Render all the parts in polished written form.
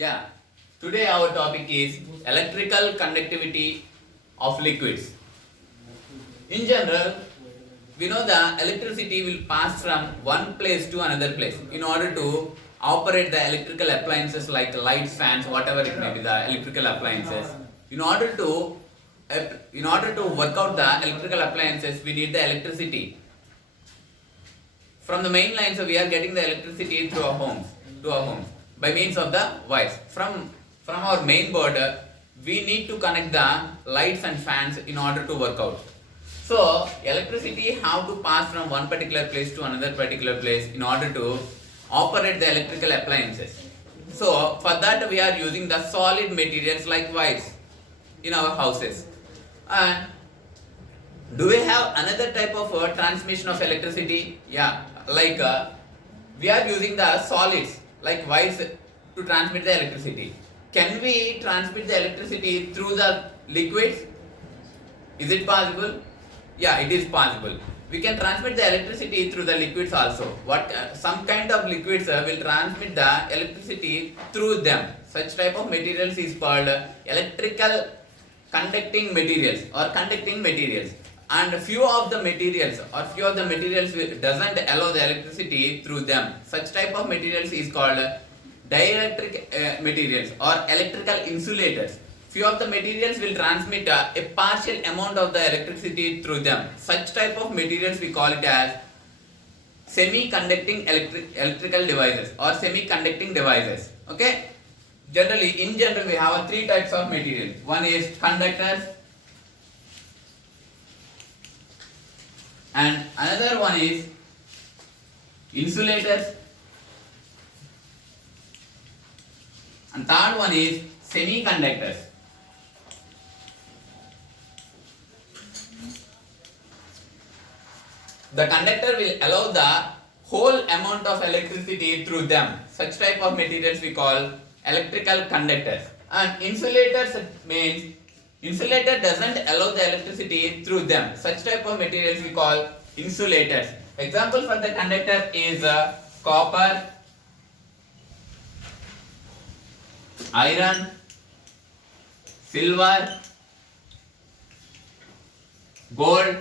Yeah, today our topic is electrical conductivity of liquids. In general, we know the electricity will pass from one place to another place in order to operate the electrical appliances like lights, fans, whatever it may be, the electrical appliances. In order to work out the electrical appliances, we need the electricity. From the main lines, we are getting the electricity through our homes, by means of the wires. From our main board, we need to connect the lights and fans in order to work out. So electricity have to pass from one particular place to another particular place in order to operate the electrical appliances. So for that we are using the solid materials like wires in our houses. And do we have another type of transmission of electricity? Yeah, like we are using the solids like wires to transmit the electricity. Can we transmit the electricity through the liquids? Is it possible? Yeah, it is possible. We can transmit the electricity through the liquids also. Some kind of liquids will transmit the electricity through them. Such type of materials is called electrical conducting materials or conducting materials. And few of the materials doesn't allow the electricity through them. Such type of materials is called dielectric materials or electrical insulators. Few of the materials will transmit a partial amount of the electricity through them. Such type of materials we call it as semi-conducting electrical devices or semi-conducting devices. Okay. In general we have three types of materials. One is conductors, and another one is insulators, and third one is semiconductors. The conductor will allow the whole amount of electricity through them. Such type of materials we call electrical conductors. And insulators means insulator doesn't allow the electricity through them. Such type of materials we call insulators. Example for the conductor is copper, iron, silver, gold.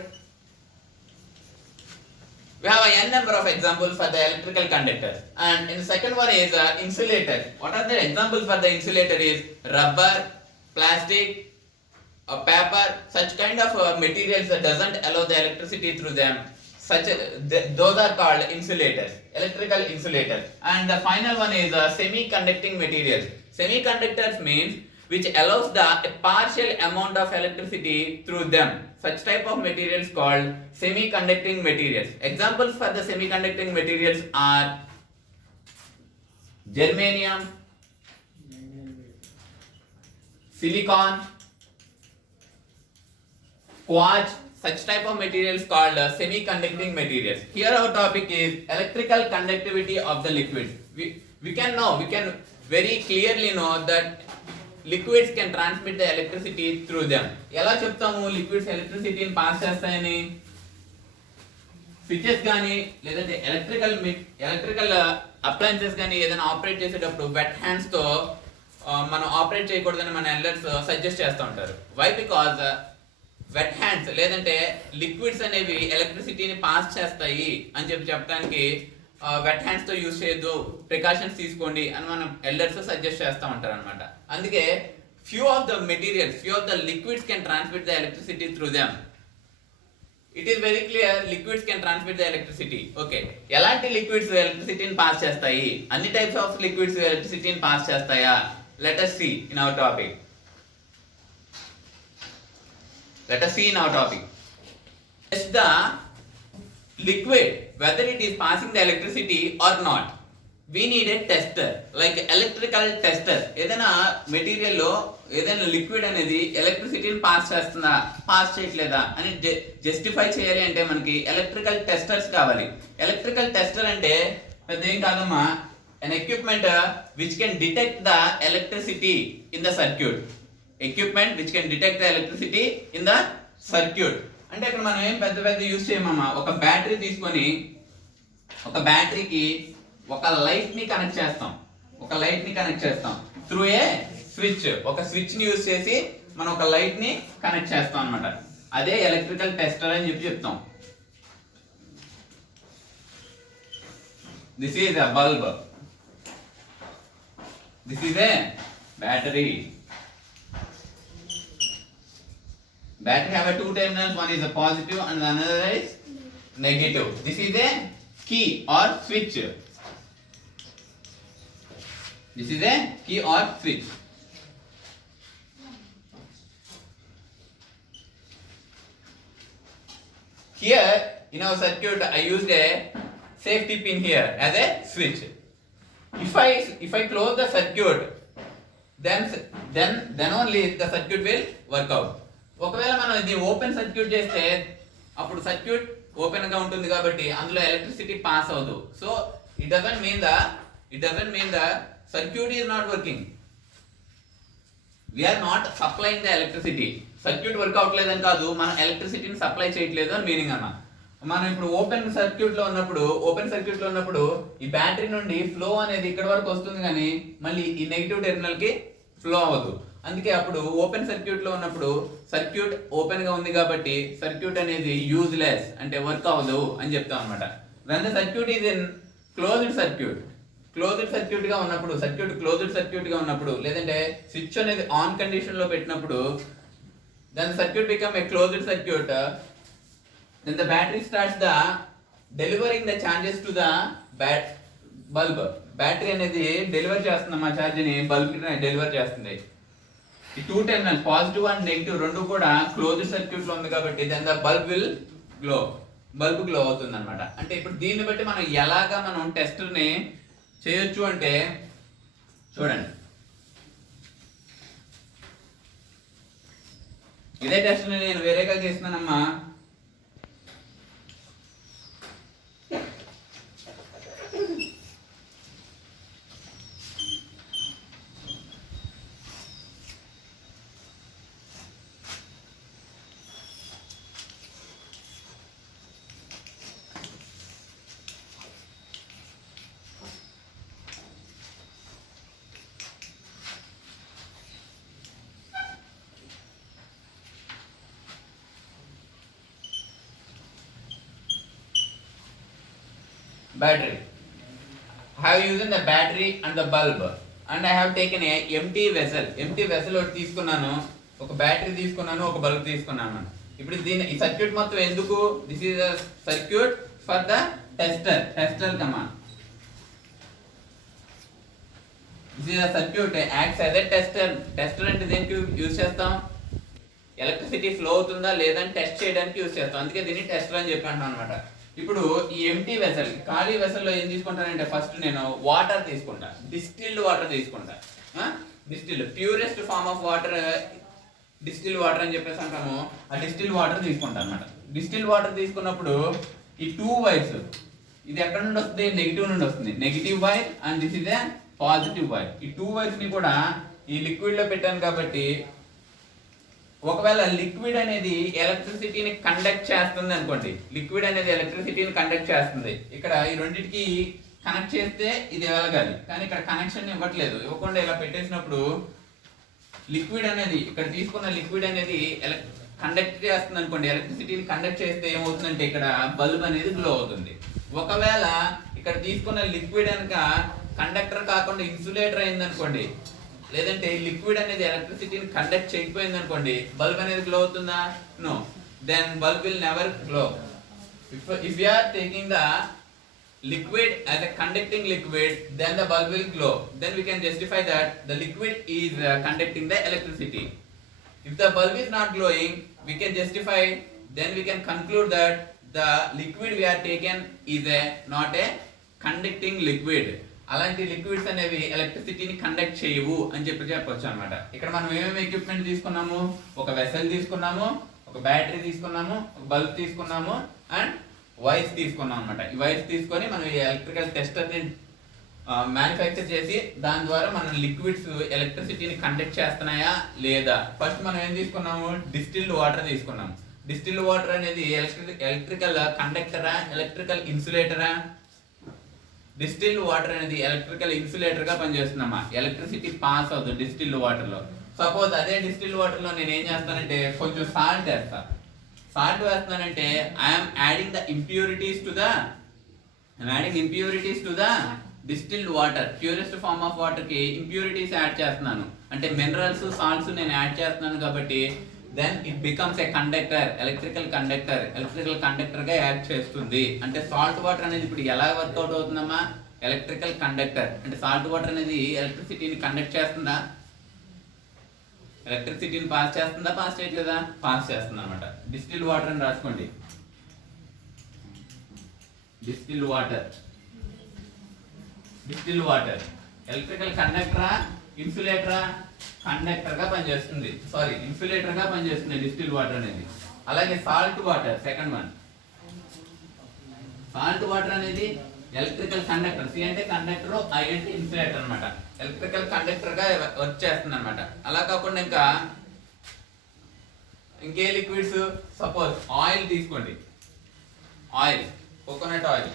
We have a n number of examples for the electrical conductors. And in the second one is insulators. What are the examples for the insulator is rubber, plastic, paper. Such kind of materials that doesn't allow the electricity through them. Those are called insulators, electrical insulators. And the final one is semi-conducting materials. Semiconductors means which allows a partial amount of electricity through them. Such type of materials called semi-conducting materials. Examples for the semi-conducting materials are germanium, silicon, quartz. Such type of materials called semi-conducting materials. Here our topic is electrical conductivity of the liquids. We can very clearly know that liquids can transmit the electricity through them. ఎలా చెప్తాము liquids electricity ని pass చేస్తాయని? Switches గానీ లేదంటే electrical appliances గానీ ఏదైనా operate చేసేటప్పుడు wet hands తో మనం ఆపరేట్ చేయకూడదని మన ఎల్డర్స్ సజెస్ట్ చేస్తూ ఉంటారు. వై? బికాజ్ వెట్ హ్యాండ్స్ లేదంటే లిక్విడ్స్ అనేవి ఎలక్ట్రిసిటీని పాస్ చేస్తాయి అని చెప్పడానికి వెట్ హ్యాండ్స్ తో యూజ్ చేయొద్దు, ప్రికాషన్స్ తీసుకోండి అని మనం ఎల్డర్స్ సజెస్ట్ చేస్తూ ఉంటారు అనమాట. అందుకే few of the liquids can transmit the electricity through them. It is very clear, liquids can transmit the electricity. Okay, ఎలాంటి లిక్విడ్స్ ఎలక్ట్రిసిటీని పాస్ చేస్తాయి? అన్ని టైప్స్ ఆఫ్ లిక్విడ్స్ ఎలక్ట్రిసిటీని పాస్ చేస్తాయా? Let us see in our topic. Test the liquid whether it is passing the electricity or not. We need a tester like electrical tester. ఏదైనా material లో ఏదైనా liquid అనేది ఎలక్ట్రిసిటీని pass చేస్తుందా, pass చేయట్లేదా అని justify చేయాలి అంటే మనకి ఎలక్ట్రికల్ టెస్టర్స్ కావాలి. ఎలక్ట్రికల్ టెస్టర్ అంటే పెద్ద ఏం కాదమ్మా, an equipment which can detect the electricity in the circuit. Equipment which can detect the electricity in the circuit. అంటే ఇక్కడ మనం ఏం పెద్ద యూజ్ చేయమమ్మా, ఒక బ్యాటరీ తీసుకొని ఒక బ్యాటరీకి ఒక లైట్ ని కనెక్ట్ చేస్తాం. Through a switch. ఒక స్విచ్ ని యూజ్ చేసి మనం ఒక లైట్ ని కనెక్ట్ చేస్తాం అన్నమాట. అదే ఎలక్ట్రికల్ టెస్టర్ అని చెప్తాం. This is a bulb. This is a battery. Battery have a two terminals. One is a positive and another is negative. This is a key or switch. This is a key or switch. Here in our circuit, I used a safety pin here as a switch. If I close the circuit, then only the circuit will work out. ఒకవేళ మనం ఇది open circuit చేస్తే అప్పుడు circuit open గా ఉంటుంది కాబట్టి అందులో electricity pass అవ్వదు. So it doesn't mean the circuit is not working. We're not supplying the electricity. Circuit work అవట్లేదని కాదు, మనం ఎలక్ట్రిసిటీని సప్లై చేయట్లేదు అని మీనింగ్ అన్న. మనం ఇప్పుడు ఓపెన్ సర్క్యూట్ లో ఉన్నప్పుడు ఈ బ్యాటరీ నుండి ఫ్లో అనేది ఇక్కడ వరకు వస్తుంది కానీ మళ్ళీ ఈ నెగిటివ్ టెర్మినల్ కి ఫ్లో అవ్వదు. అందుకే అప్పుడు ఓపెన్ సర్క్యూట్ లో ఉన్నప్పుడు సర్క్యూట్ ఓపెన్ గా ఉంది కాబట్టి సర్క్యూట్ అనేది యూజ్లెస్, అంటే వర్క్ అవ్వదు అని చెప్తాం అనమాట. When the circuit is in closed circuit గా ఉన్నప్పుడు, సర్క్యూట్ క్లోజ్డ్ సర్క్యూట్ గా ఉన్నప్పుడు, లేదంటే స్విచ్ అనేది ఆన్ కండిషన్ లో పెట్టినప్పుడు, then circuit become a closed circuit. Then the battery starts delivering the charges to the bulb. Battery అనేది డెలివర్ చేస్తుంది మా ఛార్జ్ ని బల్బ్ కి డెలివర్ చేస్తుంది. ఈ two terminal positive and negative రెండు కూడా క్లోజ్డ్ సర్క్యూట్ లో ఉంది కాబట్టి దెన్ ద బల్బ్ గ్లో అవుతుంది అనమాట. అంటే ఇప్పుడు దీన్ని బట్టి మనం ఎలాగా మనం టెస్టర్ ని చేయొచ్చు అంటే చూడండి. ఇదే టెస్ట్ ని నేను వేరేగా చేస్తున్నానమ్మా. Battery. I have used the battery and the bulb and I have taken a empty vessel ఒకటి తీసుకున్నాను, ఒక బ్యాటరీ తీసుకున్నాను, ఒక బల్బ్ తీసుకున్నాను. ఇప్పుడు ఈ సర్క్యూట్ మొత్తం ఎందుకు? This is a circuit for the tester command. This is a circuit acts as a tester అంటే దేనికి యూజ్ చేస్తాం? ఎలక్ట్రిసిటీ ఫ్లో అవుతుందా లేదా అని టెస్ట్ చేయడానికి యూజ్ చేస్తాం. అందుకే దీన్ని టెస్టర్ అని చెప్పి అంటాం అనమాట. ఇప్పుడు ఈ ఎంటీ వెసల్, ఖాళీ వెసల్లో ఏం తీసుకుంటానంటే ఫస్ట్ నేను వాటర్ తీసుకుంటా, డిస్టిల్డ్ వాటర్ తీసుకుంటా. Distilled purest form of water distilled water అని చెప్పేసి అంటాము. ఆ డిస్టిల్డ్ వాటర్ తీసుకుంటా అనమాట. డిస్టిల్డ్ వాటర్ తీసుకున్నప్పుడు ఈ టూ వైర్స్, ఇది ఎక్కడ నుండి వస్తుంది? నెగిటివ్ నుండి వస్తుంది. Negative wire and this is a positive wire. ఈ టూ వైర్స్ ని కూడా ఈ లిక్విడ్ లో పెట్టాను కాబట్టి ఒకవేళ లిక్విడ్ అనేది ఎలక్ట్రిసిటీని కండక్ట్ చేస్తుంది అనుకోండి, ఇక్కడ ఈ రెండింటికి కనెక్ట్ చేస్తే ఇది వెలగాలి, కానీ ఇక్కడ కనెక్షన్ ఇవ్వట్లేదు. ఇవ్వకుండా ఇలా పెట్టేసినప్పుడు లిక్విడ్ అనేది, ఇక్కడ తీసుకున్న లిక్విడ్ అనేది కండక్ట్ చేస్తుంది అనుకోండి, ఎలక్ట్రిసిటీని కండక్ట్ చేస్తే ఏమవుతుందంటే ఇక్కడ బల్బ్ అనేది గ్లో అవుతుంది. ఒకవేళ ఇక్కడ తీసుకున్న లిక్విడ్ కనుక కండక్టర్ కాకుండా ఇన్సులేటర్ అయింది అనుకోండి, లేదంటే లిక్విడ్ అనేది ఎలక్ట్రిసిటీని కండక్ట్ చేయకపోయింది అనుకోండి, బల్బ్ అనేది గ్లో అవుతుందా? No, then bulb will never glow. If you are taking the liquid as a conducting liquid, then the bulb will glow. Then we can justify that the liquid is conducting the electricity. If the bulb is not glowing, we can justify, then we can conclude that the liquid we are taken is not a conducting liquid. అలాంటి liquids అనేవి ఎలక్ట్రిసిటీని conduct చేయవు అని చెప్పొచ్చు అనమాట. ఇక్కడ మనం ఏమేమి equipment తీసుకున్నాము? ఒక వెసల్ తీసుకున్నాము, ఒక బ్యాటరీ తీసుకున్నాము, ఒక బల్బ్ తీసుకున్నాము అండ్ వైర్స్ తీసుకున్నాం అనమాట. ఈ వైర్స్ తీసుకొని మనం ఈ ఎలక్ట్రికల్ టెస్టర్ని మ్యానుఫ్యాక్చర్ చేసి దాని ద్వారా మనం లిక్విడ్స్ ఎలక్ట్రిసిటీని కండక్ట్ చేస్తున్నాయా లేదా. ఫస్ట్ మనం ఏం తీసుకున్నాము? డిస్టిల్డ్ వాటర్ తీసుకున్నాము. డిస్టిల్డ్ వాటర్ అనేది ఎలక్ట్రికల్ కండక్టరా, ఎలక్ట్రికల్ ఇన్సులేటరా? డిస్టిల్డ్ వాటర్ అనేది ఎలక్ట్రికల్ ఇన్సులేటర్ గా పనిచేస్తుందమ్మా. ఎలక్ట్రిసిటీ పాస్ అవుతుంది డిస్టిల్డ్ వాటర్ లో. సపోజ్ అదే డిస్టిల్డ్ వాటర్ లో నేను ఏం చేస్తానంటే కొంచెం సాల్ట్ వేస్తా. సాల్ట్ వేస్తున్నానంటే I'm adding the impurities to the distilled water. Purest form of water కి ఇంప్యూరిటీస్ యాడ్ చేస్తున్నాను, అంటే మినరల్స్ సాల్ట్స్ నేను యాడ్ చేస్తున్నాను కాబట్టి then it becomes a conductor, electrical conductor గా యాడ్ చేస్తుంది. అంటే సాల్ట్ వాటర్ అనేది ఇప్పుడు ఎలా వర్కౌట్ అవుతుందమ్మా, ఎలక్ట్రికల్ కండక్టర్. అంటే సాల్ట్ వాటర్ అనేది ఎలక్ట్రిసిటీని కండక్ట్ చేస్తుందా, ఎలక్ట్రిసిటీని పాస్ చేస్తుందా, పాస్ చేయట్లేదా, పాస్ చేస్తుంది అనమాట. డిస్టిల్ వాటర్ అని రాసుకోండి. డిస్టిల్ వాటర్ ఎలక్ట్రికల్ కండక్టరా ఇన్సులేటరా, కండక్టర్ గా పనిచేస్తుంది, సారీ ఇన్సులేటర్ గా పనిచేస్తుంది డిస్టిల్ వాటర్ అనేది. అలాగే salt water second one. Salt water అనేది ఎలక్ట్రికల్ కండక్టర్. సి అంటే కండక్టర్, ఐ అంటే ఇన్సులేటర్ అనమాట. ఎలక్ట్రికల్ కండక్టర్ గా వర్క్ చేస్తుంది అనమాట. అలా కాకుండా ఇంకే లిక్విడ్స్, సపోజ్ ఆయిల్ తీసుకోండి. ఆయిల్, కోకోనట్ ఆయిల్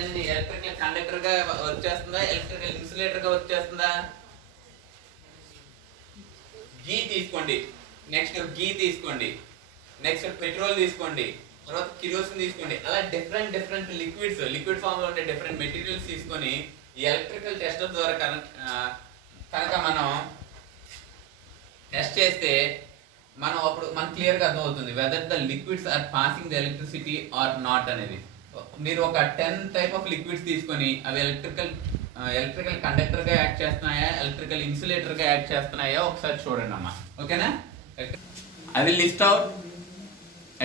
అనేది ఎలక్ట్రికల్ కండక్టర్ గా వర్క్ చేస్తుందా, ఎలక్ట్రికల్ ఇన్సులేటర్ గా వర్క్ చేస్తుందా? గీ తీసుకోండి, నెక్స్ట్ పెట్రోల్ తీసుకోండి, తర్వాత కిరోసిన్ తీసుకోండి. అలా డిఫరెంట్ లిక్విడ్ ఫామ్ లో ఉండే డిఫరెంట్ మెటీరియల్స్ తీసుకొని ఈ ఎలక్ట్రికల్ టెస్టర్ ద్వారా కనుక మనం టెస్ట్ చేస్తే అప్పుడు మనకు క్లియర్ గా అర్థమవుతుంది whether the liquids are passing the electricity or not అనేది. మీరు ఒక 10 టైప్ ఆఫ్ లిక్విడ్స్ తీసుకొని అవి ఎలక్ట్రికల్ కండక్టర్ గా యాక్ట్ చేస్తున్నాయా, ఎలక్ట్రికల్ ఇన్సులేటర్ గా యాక్ట్ చేస్తున్నాయా ఒకసారి చూడండి అమ్మా. ఓకేనా? I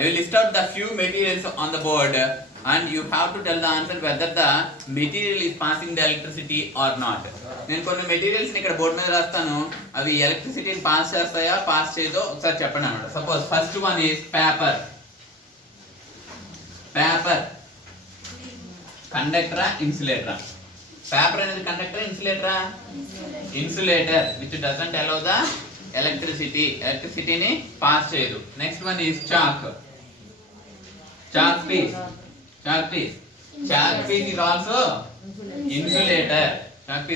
will list out the few materials on the board and you have to tell the answer whether the material is passing the electricity or not. నేను కొన్ని మెటీరియల్స్ ఇక్కడ బోర్డు మీద రాస్తాను, అవి ఎలక్ట్రిసిటీని పాస్ చేస్తాయా పాస్ చేయదో ఒకసారి చెప్పండి అన్నమాట. Suppose first one is paper కండక్టరా ఇన్సులేటరా? పేపర్ అనేది కండక్టరా ఇన్సులేటరా? Insulator, which doesn't allow the ఎలక్ట్రిసిటీని పాస్ చేయదు. Next one is chalk piece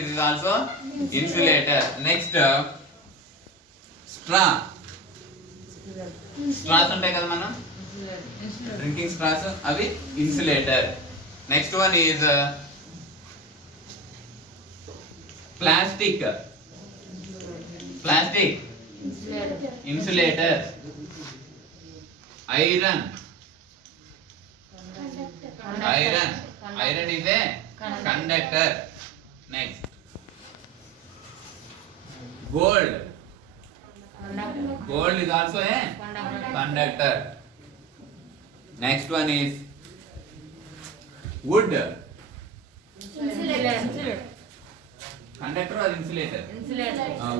is also insulator. Next straws ఉంటాయి కదా మనం డ్రింకింగ్ స్ట్రాస్, అవి insulator. Next one is plastic insulator. Iron is a conductor. Next gold is also a conductor. Next one is wood. Conductor or insulator?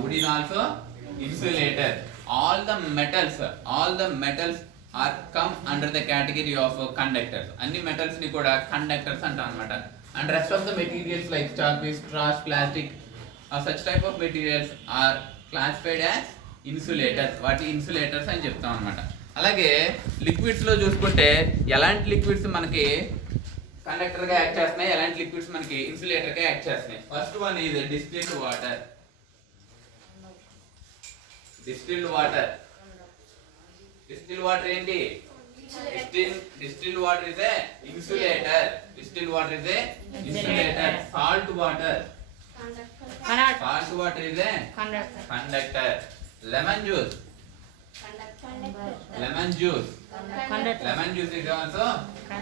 Wood is also insulator. All the metals are come under the category of conductors. Anni metals ni kuda conductors antam anamata. And rest of the materials like chalkpiece, straws, plastic, such type of materials are classified as insulators. వాటి insulators అని చెప్తాం అనమాట. అలాగే liquids లో చూసుకుంటే ఎలాంటి liquids మనకి conductor గా యాక్ట్ చేస్తున్నాయి, ఎలాంటి లిక్విడ్స్ మనకి ఇన్సులేటర్ గా యాక్ట్ చేస్తున్నాయి. First one is distilled water. Distilled water ఏంటి? Distilled water is a insulator. Salt water is a conductor. Lemon juice is also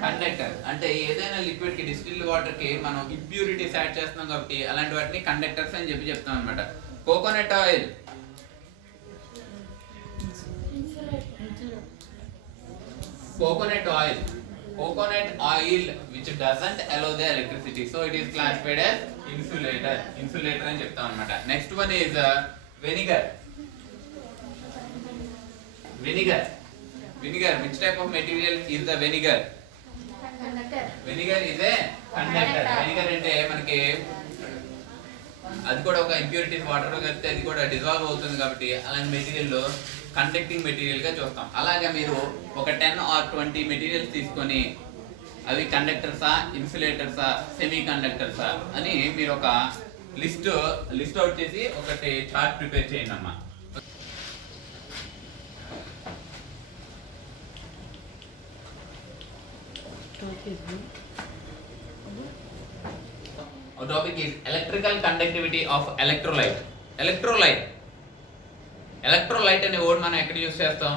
conductor. అంటే ఏదైనా లిక్విడ్ కి డిస్టిల్డ్ వాటర్ కి మనం ఇంప్యూరిటీస్ యాడ్ చేస్తున్నాం కాబట్టి అలాంటి వాటిని కండక్టర్స్ అని చెప్తాం అన్నమాట. Coconut oil which doesn't allow the electricity, so it is classified as insulator అని చెప్తాం అన్నమాట. Next one is vinegar. Which type of material is the vinegar? Vinegar is a conductor. Vinegar అంటే మనకి అది కూడా ఒక ఇంప్యూరిటీస్ వాటర్ లో కలిపితే అది కూడా డిజాల్వ్ అవుతుంది కాబట్టి అలాంటి మెటీరియల్ లో కండక్టింగ్ మెటీరియల్ గా చూస్తాం. అలాగే మీరు ఒక 10 or 20 మెటీరియల్స్ తీసుకొని అవి కండక్టర్సా, ఇన్సులేటర్సా, సెమీ కండక్టర్సా అని మీరు ఒక లిస్ట్ అవుట్ చేసి ఒకటి చార్ట్ ప్రిపేర్ చేయండి అమ్మా. Our topic is electrical conductivity of electrolyte. Electrolyte అనే వర్డ్ మనం ఎక్కడ యూస్ చేస్తాం?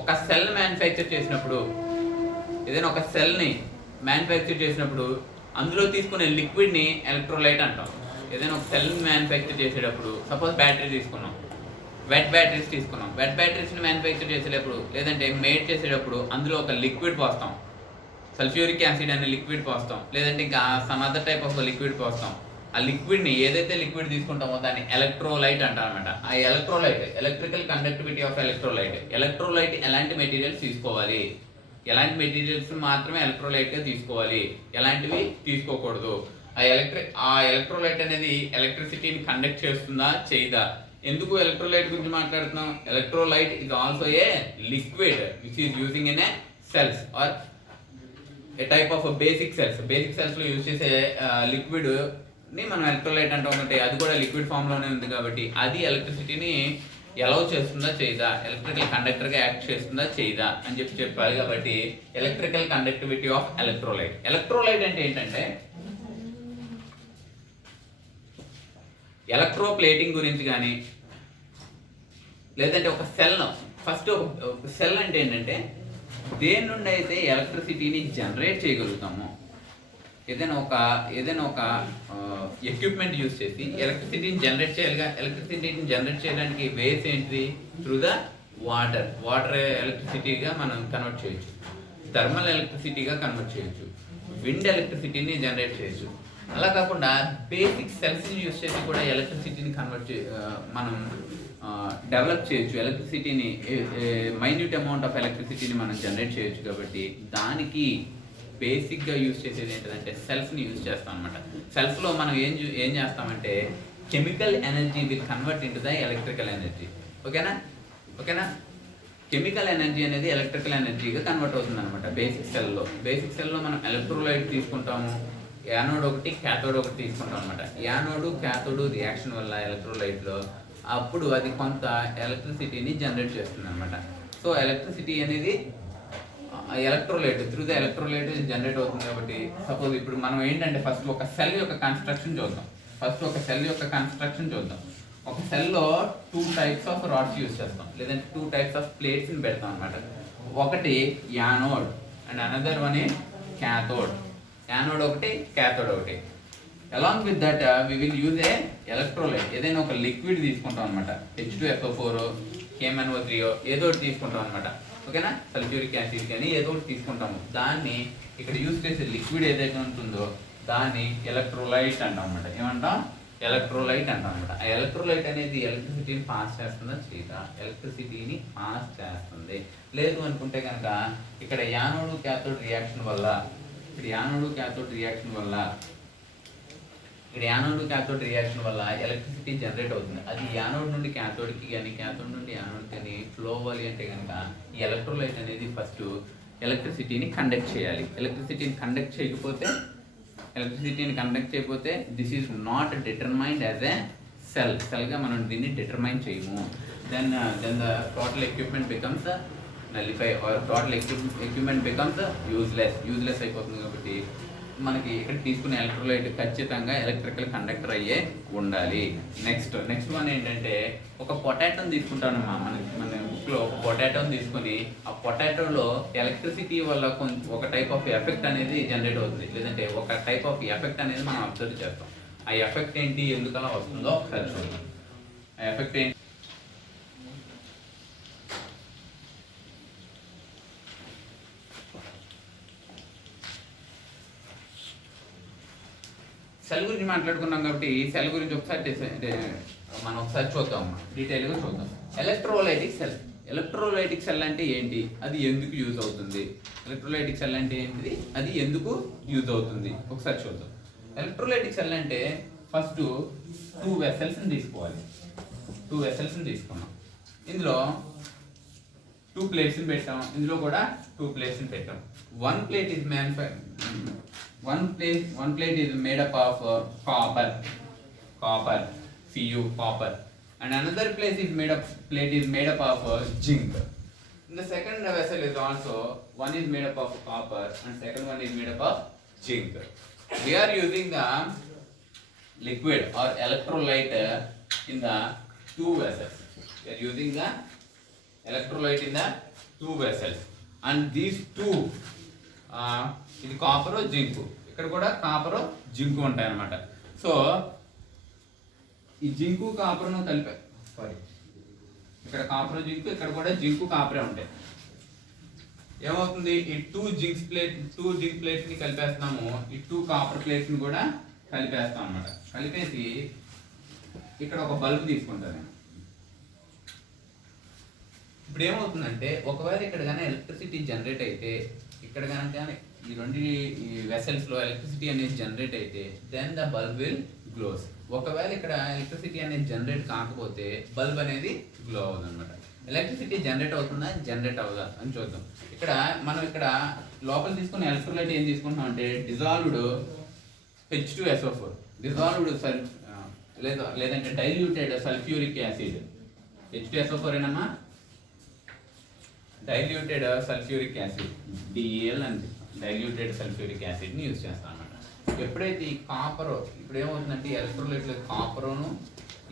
ఒక సెల్ మ్యానుఫ్యాక్చర్ చేసినప్పుడు, ఏదైనా ఒక సెల్ని మ్యానుఫ్యాక్చర్ చేసినప్పుడు అందులో తీసుకునే లిక్విడ్ని ఎలక్ట్రోలైట్ అంటాం. ఏదైనా ఒక సెల్ మ్యానుఫ్యాక్చర్ చేసేటప్పుడు, సపోజ్ బ్యాటరీ తీసుకున్నాం, వెట్ బ్యాటరీస్ తీసుకున్నాం, వెట్ బ్యాటరీస్ని మ్యానుఫ్యాక్చర్ చేసేటప్పుడు లేదంటే మేడ్ చేసేటప్పుడు అందులో ఒక లిక్విడ్ పోస్తాం, సల్ఫ్యూరిక్ యాసిడ్ అనే లిక్విడ్ పోస్తాం, లేదంటే ఇంకా some other type of liquid పోస్తాం. ఆ లిక్విడ్ని ఏదైతే లిక్విడ్ తీసుకుంటామో దాన్ని ఎలక్ట్రోలైట్ అంటాం అనమాట. ఆ electrolyte, electrical conductivity of electrolyte ఎలాంటి మెటీరియల్స్ తీసుకోవాలి, ఎలాంటి మెటీరియల్స్ మాత్రమే ఎలక్ట్రోలైట్గా తీసుకోవాలి, ఎలాంటివి తీసుకోకూడదు. ఆ ఎలక్ట్రోలైట్ అనేది ఎలక్ట్రిసిటీని కండక్ట్ చేస్తుందా చేయదా. ఎందుకు ఎలక్ట్రోలైట్ గురించి మాట్లాడుతున్నాం? Electrolyte is also a liquid which is using in a cells or a type of basic cells లో యూజ్ చేసే లిక్విడ్ ని మనం ఎలక్ట్రోలైట్ అంటాం. అంటే అది కూడా లిక్విడ్ ఫామ్ లోనే ఉంది కాబట్టి అది ఎలక్ట్రిసిటీని ఎలౌ చేస్తుందా చేయదా, ఎలక్ట్రికల్ కండక్టర్ గా యాక్ట్ చేస్తుందా చేయదా అని చెప్పాలి. కాబట్టి ఎలక్ట్రికల్ కండక్టివిటీ ఆఫ్ ఎలక్ట్రోలైట్ అంటే ఏంటంటే ఎలక్ట్రో ప్లేటింగ్ గురించి కానీ, లేదంటే ఒక సెల్, ఫస్ట్ ఒక సెల్ అంటే ఏంటంటే దేని నుండి అయితే ఎలక్ట్రిసిటీని జనరేట్ చేయగలుగుతామో, ఏదైనా ఒక ఎక్విప్మెంట్ యూస్ చేసి ఎలక్ట్రిసిటీని జనరేట్ చేయాలిగా. ఎలక్ట్రిసిటీని జనరేట్ చేయడానికి వేస్ ఏంటిది? త్రూ ద వాటర్ ఎలక్ట్రిసిటీగా మనం కన్వర్ట్ చేయొచ్చు, థర్మల్ ఎలక్ట్రిసిటీగా కన్వర్ట్ చేయొచ్చు, విండ్ ఎలక్ట్రిసిటీని జనరేట్ చేయొచ్చు. అలా కాకుండా బేసిక్ సెల్స్ని యూస్ చేసి కూడా ఎలక్ట్రిసిటీని మనం డెవలప్ చేయొచ్చు. ఎలక్ట్రిసిటీని మైన్యూట్ అమౌంట్ ఆఫ్ ఎలక్ట్రిసిటీని మనం జనరేట్ చేయొచ్చు. కాబట్టి దానికి బేసిక్గా యూజ్ చేసేది ఏంటంటే సెల్స్ని యూజ్ చేస్తాం అనమాట. సెల్స్లో మనం ఏం చేస్తామంటే chemical energy will convert into the electrical energy. ఓకేనా కెమికల్ ఎనర్జీ అనేది ఎలక్ట్రికల్ ఎనర్జీగా కన్వర్ట్ అవుతుంది అనమాట. బేసిక్ సెల్లో మనం ఎలక్ట్రోలైట్ తీసుకుంటాము, యానోడ్ ఒకటి క్యాథోడ్ ఒకటి తీసుకుంటాం అనమాట. యానోడు క్యాథోడు రియాక్షన్ వల్ల ఎలక్ట్రోలైట్లో అప్పుడు అది కొంత ఎలక్ట్రిసిటీని జనరేట్ చేస్తుంది అనమాట. సో ఎలక్ట్రిసిటీ అనేది electrolyte through the electrolyte generate అవుతుంది. కాబట్టి సపోజ్ ఇప్పుడు మనం ఏంటంటే ఫస్ట్ ఒక సెల్ యొక్క కన్స్ట్రక్షన్ చూద్దాం. ఒక సెల్లో 2 types ఆఫ్ రాడ్స్ యూస్ చేస్తాం, లేదంటే 2 types ఆఫ్ ప్లేట్స్ని పెడతాం అనమాట. ఒకటి anode and another one a cathode. Anode ఒకటి, క్యాథోడ్ ఒకటి. Along with that we will use a electrolyte. ఏదైనా ఒక లిక్విడ్ తీసుకుంటాం అనమాట, H2SO4, KMnO3 ఏదో ఒకటి తీసుకుంటాం అనమాట. ఓకేనా, సల్ఫ్యూరిక్ యాసిడ్ కానీ ఏదో ఒకటి తీసుకుంటాము. దాన్ని ఇక్కడ యూజ్ చేసే లిక్విడ్ ఏదైతే ఉంటుందో దాన్ని ఎలక్ట్రోలైట్ అంటాం అనమాట. ఏమంటాం? ఎలక్ట్రోలైట్ అంటాం అనమాట. ఆ ఎలక్ట్రోలైట్ అనేది ఎలక్ట్రిసిటీని పాస్ చేస్తుందా చేయదా? ఎలక్ట్రిసిటీని పాస్ చేస్తుంది. లేదు అనుకుంటే కనుక ఇక్కడ యానోడ్ క్యాథోడ్ రియాక్షన్ వల్ల ఎలక్ట్రిసిటీ జనరేట్ అవుతుంది. అది యానోడ్ నుండి క్యాథోడ్కి కానీ క్యాథోడ్ నుండి యానోడ్కి కానీ ఫ్లో అవ్వాలి అంటే కనుక ఈ ఎలక్ట్రోలైట్ అనేది ఫస్ట్ ఎలక్ట్రిసిటీని కండక్ట్ చేయాలి. ఎలక్ట్రిసిటీని కండక్ట్ చేయకపోతే this is not determined as a సెల్గా మనం దీన్ని డిటర్మైన్ చేయము. Then the total equipment becomes nullify or total equipment becomes useless అయిపోతుంది. కాబట్టి మనకి ఇక్కడ తీసుకునే ఎలక్ట్రోలైట్ ఖచ్చితంగా ఎలక్ట్రికల్ కండక్టర్ అయ్యే ఉండాలి. నెక్స్ట్ వన్ ఏంటంటే ఒక పొటాటోని తీసుకుంటానమ్మా. మన బుక్లో ఒక పొటాటోని తీసుకొని ఆ పొటాటోలో ఎలక్ట్రిసిటీ వల్ల ఒక టైప్ ఆఫ్ ఎఫెక్ట్ అనేది జనరేట్ అవుతుంది, లేదంటే ఒక టైప్ ఆఫ్ ఎఫెక్ట్ అనేది మనం అబ్జర్వ్ చేస్తాం. ఆ ఎఫెక్ట్ ఏంటి, ఎందుకు అలా వస్తుందో ఒకసారి చూద్దాం. ఆ ఎఫెక్ట్ ఏంటి? సెల్ గురించి మాట్లాడుకున్నాం కాబట్టి సెల్ గురించి మనం ఒకసారి చూద్దాం, డీటెయిల్గా చూద్దాం. ఎలక్ట్రోలైటిక్ సెల్ అంటే ఏంటి, అది ఎందుకు యూజ్ అవుతుంది? ఎలక్ట్రోలైటిక్ సెల్ అంటే ఏంటిది, అది ఎందుకు యూజ్ అవుతుంది ఒకసారి చూద్దాం. ఎలక్ట్రోలైటిక్ సెల్ అంటే ఫస్ట్ 2 vesselsని తీసుకోవాలి. 2 vesselsని తీసుకున్నాం. ఇందులో టూ ప్లేట్స్ని పెట్టాం, ఇందులో కూడా టూ ప్లేట్స్ని పెట్టాం. One plate is one plate is made up of copper, copper, and another plate is made up of zinc. The second vessel is also one is made up of copper and second one is made up of zinc. We are using the liquid or electrolyte in the two vessels. We are using the electrolyte in the two vessels, and these two ఇది copper zinc, ఇక్కడ కూడా copper zinc ఉంటాయి అన్నమాట. So ఈ zinc కాపర్ను కలిపే ఇక్కడ copper zinc, ఇక్కడ కూడా జింకు కాపరే ఉంటాయి. ఏమవుతుంది, ఈ టూ జింక్ ప్లేట్స్ ని కలిపేస్తున్నాము, ఈ టూ కాపర్ ప్లేట్స్ ని కూడా కలిపేస్తాం అన్నమాట. కలిపేసి ఇక్కడ ఒక బల్బ్ తీసుకుంటాను నేను. ఇప్పుడు ఏమవుతుందంటే ఒకవేళ ఇక్కడ కానీ ఎలక్ట్రిసిటీ జనరేట్ అయితే, ఇక్కడ కనుక ఈ రెండు ఈ వెసల్స్ లో ఎలక్ట్రిసిటీ అనేది జనరేట్ అయితే then the bulb will glows. ఒకవేళ ఇక్కడ ఎలక్ట్రిసిటీ అనేది జనరేట్ కాకపోతే బల్బ్ అనేది గ్లో అవుతుంది అనమాట. ఎలక్ట్రిసిటీ జనరేట్ అవుతుందా జనరేట్ అవుదా అని చూద్దాం. ఇక్కడ లోపల తీసుకున్న ఎలక్ట్రోలైట్ ఏం తీసుకుంటున్నాం అంటే డిజాల్వ్డ్ H2SO4, డిజాల్వ్డ్ లేదంటే డైల్యూటెడ్ సల్ఫ్యూరిక్ యాసిడ్. H2SO4 ఏనమ్మా, డైల్యూటెడ్ సల్ఫ్యూరిక్ యాసిడ్ DEL అని డైల్యూటెడ్ సల్ఫ్యూరిక్ యాసిడ్ని యూజ్ చేస్తాం అన్నమాట. ఎప్పుడైతే ఈ కాపర్, ఇప్పుడు ఏమవుతుందంటే ఎలక్ట్రోలైట్లో కాపరును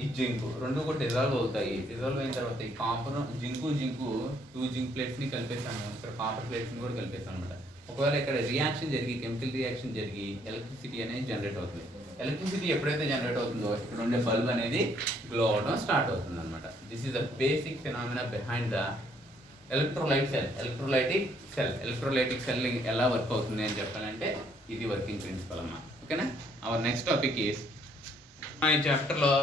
ఈ జింకు రెండు కూడా డిజాల్వ్ అవుతాయి. డిజాల్వ్ అయిన తర్వాత ఈ కాపర్ జింకు టూ జింక్ ప్లేట్స్ని కలిపేస్తాను, ఇక్కడ కాపర్ ప్లేట్స్ని కూడా కలిపేస్తాను అనమాట. ఒకవేళ ఇక్కడ రియాక్షన్ జరిగి కెమికల్ రియాక్షన్ జరిగి ఎలక్ట్రిసిటీ అనేది జనరేట్ అవుతుంది. ఎలక్ట్రిసిటీ ఎప్పుడైతే జనరేట్ అవుతుందో ఇక్కడ ఉండే బల్బ్ అనేది గ్లో అవడం స్టార్ట్ అవుతుంది అనమాట. This is the basic phenomena behind the electrolytic cell ఎలా వర్క్ అవుతుంది అని చెప్పాలంటే ఇది వర్కింగ్ ప్రిన్సిపల్ అమ్మా. ఓకేనా. అవర్ నెక్స్ట్ టాపిక్ ఈస్, ఈ చాప్టర్లో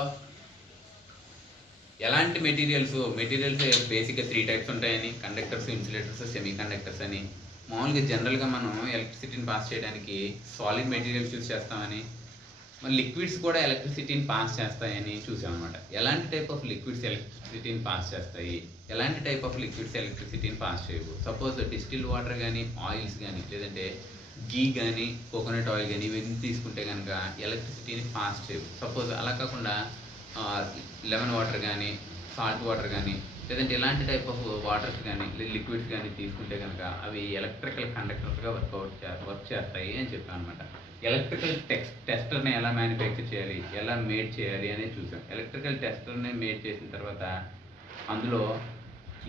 ఎలాంటి మెటీరియల్స్ బేసిక్గా 3 టైప్స్ ఉంటాయని, కండక్టర్స్, ఇన్సులేటర్స్, సెమీ కండక్టర్స్ అని. మామూలుగా జనరల్గా మనం ఎలక్ట్రిసిటీని పాస్ చేయడానికి సాలిడ్ మెటీరియల్స్ యూజ్ చేస్తామని, మరి లిక్విడ్స్ కూడా ఎలక్ట్రిసిటీని పాస్ చేస్తాయని చూసామన్నమాట. ఎలాంటి టైప్ ఆఫ్ లిక్విడ్స్ ఎలక్ట్రిసిటీని పాస్ చేస్తాయి, ఎలాంటి టైప్ ఆఫ్ లిక్విడ్స్ ఎలక్ట్రిసిటీని పాస్ చేయవు. సపోజ్ డిస్టిల్ వాటర్ కానీ, ఆయిల్స్ కానీ, లేదంటే గీ కానీ, కోకోనట్ ఆయిల్ కానీ ఇవన్నీ తీసుకుంటే కనుక ఎలక్ట్రిసిటీని పాస్ చేయవు. సపోజ్ అలా కాకుండా లెమన్ వాటర్ కానీ, సాల్ట్ వాటర్ కానీ, లేదంటే ఇలాంటి టైప్ ఆఫ్ వాటర్స్ కానీ, లిక్విడ్స్ కానీ తీసుకుంటే కనుక అవి ఎలక్ట్రికల్ కండక్టర్స్గా వర్క్ చేస్తాయి అని చెప్పాను అనమాట. ఎలక్ట్రికల్ టెస్టర్ని ఎలా మ్యానుఫ్యాక్చర్ చేయాలి, ఎలా మేడ్ చేయాలి అనేది చూసాం. ఎలక్ట్రికల్ టెస్టర్ని మేడ్ చేసిన తర్వాత అందులో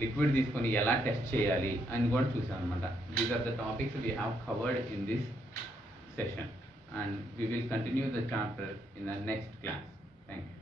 లిక్విడ్ తీసుకొని ఎలా టెస్ట్ చేయాలి అని కూడా చూసాం అనమాట. These are the topics we have covered in this session, and we will continue the chapter in the next class.